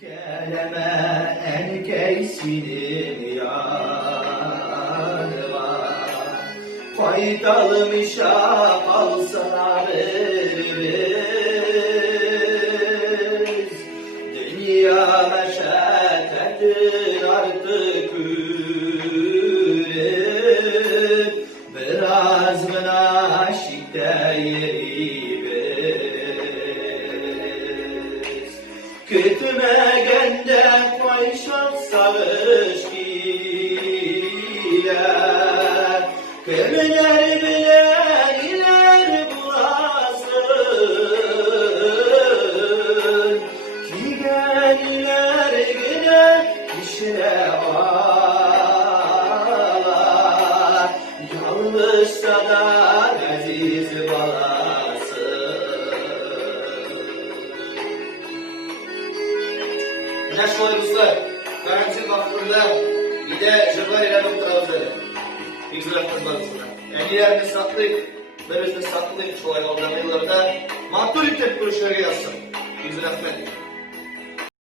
Geleme erkeksinin yanıma, faydalımışa kalsana veririz. Dünya meşakkatin artık ürür, biraz münâşikte yeri veririz. Kütüme gende koyşan sağış giler, kemiler bile iler bulasın. Digenler güne işine ağlar, yanlışsa da aziz balası. Güneş koyumuzlar, karantin vaktinde bir de jırlar ile doktorları. Bir güzel kızlarımızda. Yani yerini saklayıp, böylece saklayıp şu aylarda yıllarda maturitet kuruşları yazsın. Bir güzel rahmet.